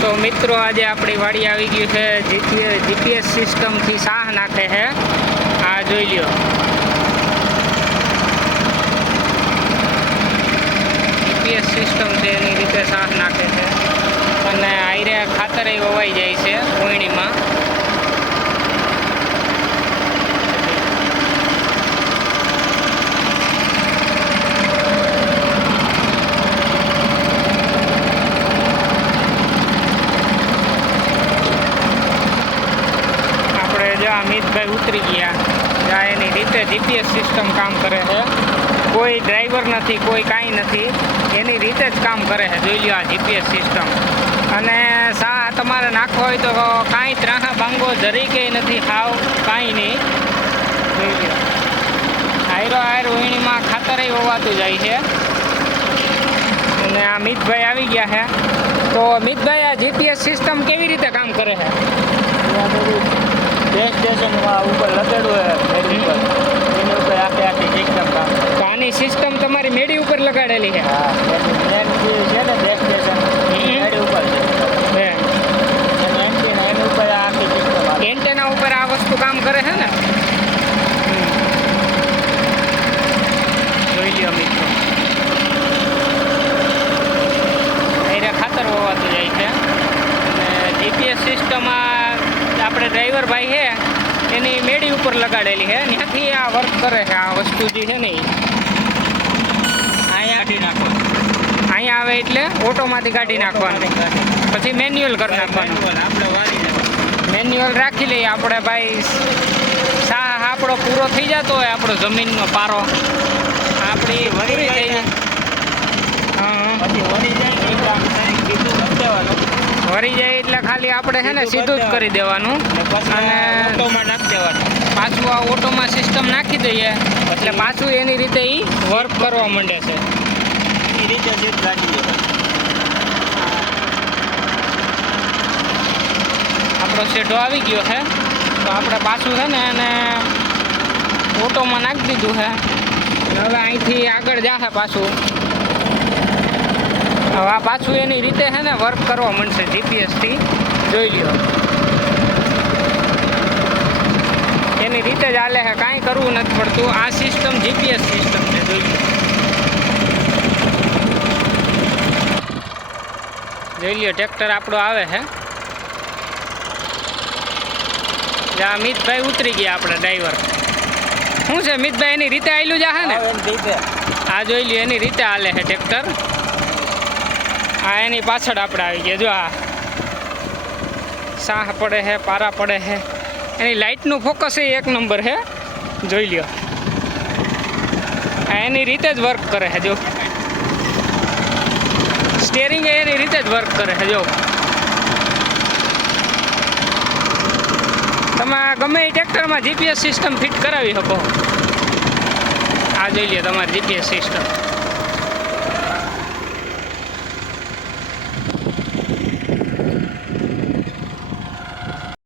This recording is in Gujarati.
તો મિત્રો આજે આપણી વાડી આવી ગઈ છે જીપીએસ સિસ્ટમથી સાહ નાખે છે। આ જોઈ લ્યો, જીપીએસ સિસ્ટમ છે એની રીતે સાહ નાખે છે અને આયરે ખાતર વવાઈ જાય છે કોયણીમાં। અમિતભાઈ ઉતરી ગયા, જ્યાં એની રીતે જીપીએસ સિસ્ટમ કામ કરે છે। કોઈ ડ્રાઈવર નથી, કોઈ કાંઈ નથી, એની રીતે જ કામ કરે છે। જોઈ લો આ જીપીએસ સિસ્ટમ। અને સા તમારે નાખવો હોય તો કાંઈ ત્રાહા બાંગો જરી કંઈ નથી, હાવ કાંઈ નહીં। જોઈ લો, આયર ઓયણીમાં ખાતર વવાતું જાય છે। અને આ અમિતભાઈ આવી ગયા છે। તો અમિતભાઈ, આ જીપીએસ સિસ્ટમ કેવી રીતે કામ કરે છે? ગેસ સ્ટેશનમાં ઉપર લગાડ્યું હોય મેડી ઉપર, એની ઉપર આખી સિસ્ટમ કામ। તો આની સિસ્ટમ તમારી મેડી ઉપર લગાડેલી છે? હા, મેન જે છે ને ગેસ સ્ટેશન મેડી ઉપર છે, એન્ટીના એની ઉપર આખી સિસ્ટમ, એન્ટેના ઉપર આ વસ્તુ કામ કરે છે ને? જોઈ લ્યો મિત્રો, અહીંયા ખાતર હોવાતું જાય છે। અને જીપીએસ સિસ્ટમ આપણે ડ્રાઈવર ભાઈ છે એની મેડી ઉપર લગાડેલી છે, ત્યાંથી આ વર્ક કરે છે। આ વસ્તુ જે છે ને અહીંયા કાઢી નાખો, અહીંયા આવે એટલે ઓટોમાંથી કાઢી નાખવાનું, પછી મેન્યુઅલ કરી નાખવાનું। મેન્યુઅલ રાખી લઈએ આપણે ભાઈ, સાહ આપણો પૂરો થઈ જતો હોય, આપણો જમીનનો પારો આપણી વરી જાય, પછી વરી જાય એ કામ કીધું કરી દેવાનું, વરી જાય એટલે ખાલી આપણે છે ને સીધું જ કરી દેવાનું અને ઓટોમાં નાખી દેવાનું। પાછું આ ઓટોમાં સિસ્ટમ નાખી દઈએ એટલે પાછું એની રીતે એ વર્ક કરવા માંડે છે। એ રીતે જ રાખી દેવાનું। આપણો શેઢો આવી ગયો છે, તો આપણે પાછું છે ને એને ઓટોમાં નાખી દીધું છે। હવે અહીંથી આગળ જાશે પાછું, હવે આ પાછું એની રીતે છે ને વર્ક કરવા માંડશે જીપીએસથી। જોઈ લ્યો, એની રીતે જ હાલે છે, કાંઈ કરવું નથી પડતું। આ સિસ્ટમ જીપીએસ સિસ્ટમ છે, જોઈ લો, જોઈ લ્યો ટ્રેક્ટર આપણો આવે છે। જ્યાં મિતભાઈ ઉતરી ગયા આપણે ડ્રાઈવર। શું છે મિતભાઈ, એની રીતે આવેલું જાહે ને? આ જોઈ લ્યો, એની રીતે હાલે છે ટ્રેક્ટર। આ એની પાછળ આપણે આવી ગયા, જો આ સાહ પડે છે, પારા પડે છે, એની લાઇટનું ફોકસ એ એક નંબર છે। જોઈ લ્યો, આ એની રીતે જ વર્ક કરે છે। જો સ્ટેરિંગ એની રીતે જ વર્ક કરે છે। જો તમે ગમે એ ટ્રેક્ટરમાં જીપીએસ સિસ્ટમ ફિટ કરાવી શકો। આ જોઈ લ્યો તમારી જીપીએસ સિસ્ટમ।